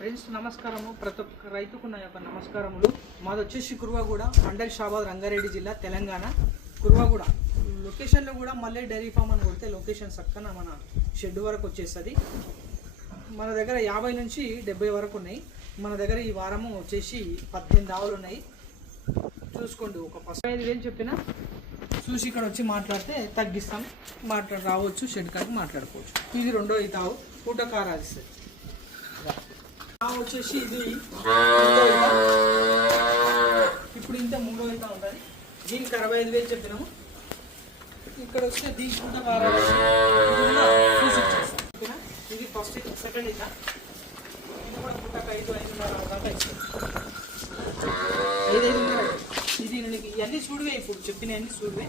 Friends నమస్కారము. ప్రతి ఒక్క రైతుకు నా యొక్క నమస్కారములు. మాది వచ్చేసి కుర్వాగూడ మండల్ షాబాద్ రంగారెడ్డి జిల్లా తెలంగాణ. కుర్వాగూడ లొకేషన్లో కూడా మళ్ళీ డైరీ ఫామ్ అని కొడితే లొకేషన్ చక్కన మన షెడ్ వరకు వచ్చేస్తుంది. మన దగ్గర 50 నుంచి 70 వరకు ఉన్నాయి. మన దగ్గర ఈ వారము వచ్చేసి 18 ఆవులు ఉన్నాయి. చూసుకోండి, ఒక 15,000 చెప్పిన చూసి ఇక్కడ వచ్చి మాట్లాడితే తగ్గిస్తాం. రావచ్చు, షెడ్ కాడికి మాట్లాడుకోవచ్చు. ఇది రెండో ఈ తావు పూట కారాదిస్తుంది. వచ్చేసి ఇది ఇప్పుడు ఇంత మూడో అయితే ఉంటుంది. దీనికి 65,000 చెప్పినాము. ఇక్కడ వస్తే దీనికి కూడా కారాసి ఇది ఫస్ట్ సెకండ్ ఇక ఇది కూడా పుట్టక 5-5.5 దాకా ఇస్తుంది. 5-5.5 ఇది నేను ఇవన్నీ చూడవే, ఇప్పుడు చెప్పినవన్నీ చూడవే.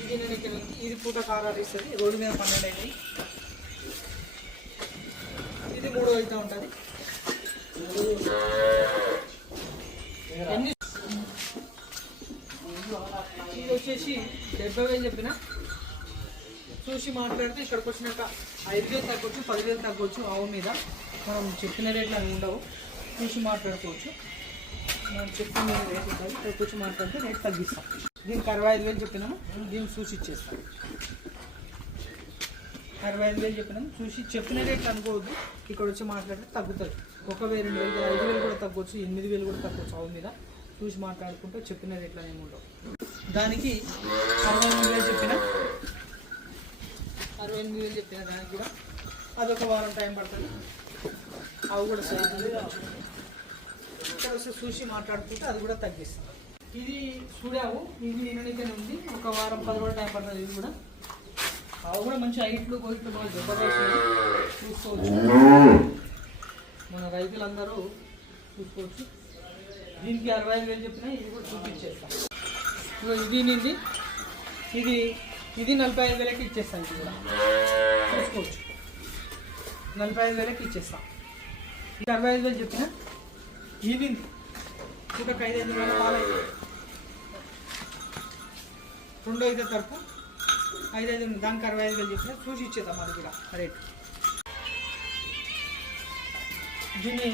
ఇది నేను ఇది పూట కారాలు ఇస్తుంది. రోడ్డు మీద 12 అవుతాయి. ఇది 3 అయితే ఉంటుంది. ఇది వచ్చేసి 70,000 చెప్పిన చూసి మాట్లాడితే ఇక్కడికి వచ్చినాక 5,000 తగ్గొచ్చు, 10,000 తగ్గొచ్చు. ఆవు మీద మనం చెప్పిన రేట్లు అవి ఉండవు, చూసి మాట్లాడుకోవచ్చు. మనం చెప్పిన రేట్ ఉంటుంది, ఇక్కడికి వచ్చి మాట్లాడితే రేట్ తగ్గిస్తాం. దీనికి 65,000 చెప్పినాము. దీనికి చూసి ఇచ్చేస్తాం. 65,000 చెప్పినాము. చూసి చెప్పిన రేట్లు అనుకోవద్దు, ఇక్కడ వచ్చి మాట్లాడితే తగ్గుతుంది. 1,000, 2,000, 5,000 కూడా తగ్గొచ్చు, 8,000 కూడా తగ్గొచ్చు. ఆవు మీద చూసి మాట్లాడుకుంటే చెప్పిన రేట్లు అనేవి ఉండవు. దానికి 68,000 చెప్పిన 68,000 చెప్పిన దానికి కూడా అదొక వారం టైం పడుతుంది. అవి కూడా సైజు ఇక్కడ వస్తే చూసి మాట్లాడుకుంటే అది కూడా తగ్గిస్తాం. ఇది చూడావు, ఇది నిన్ననే ఉంది. ఒక వారం 10 రోజులు టైం పడుతుంది. ఇది కూడా అవి కూడా మంచి హైట్లు కోయిట్లు బాగా జబర్దస్త్ చూసుకోవచ్చు. మన రైతులందరూ చూసుకోవచ్చు. దీనికి 65,000 చెప్పినా ఇది కూడా చూపించేస్తాం. దీనిది ఇది 45,000కి ఇచ్చేస్తాం. ఇది కూడా చూసుకోవచ్చు. 45,000కి ఇచ్చేస్తాం. ఇది 65,000 చెప్పిన ఇది ఒక 5-5 పాలు అయితే రెండో అయితే తరపు 5-5 దానికి 65,000 చెప్పిన చూసి ఇచ్చేద్దాం. అది కూడా రేట్. దీన్ని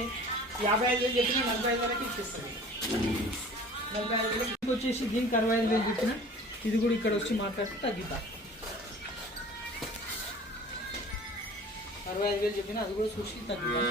55,000 చెప్పిన 45,000కి ఇచ్చేస్తుంది. 45,000 వచ్చేసి దీనికి 65,000 చెప్పిన ఇది కూడా ఇక్కడ వచ్చి మాట్లాడితే తగ్గిద్దాం. 65,000 చెప్పిన అది కూడా చూసి తగ్గిద్దాం.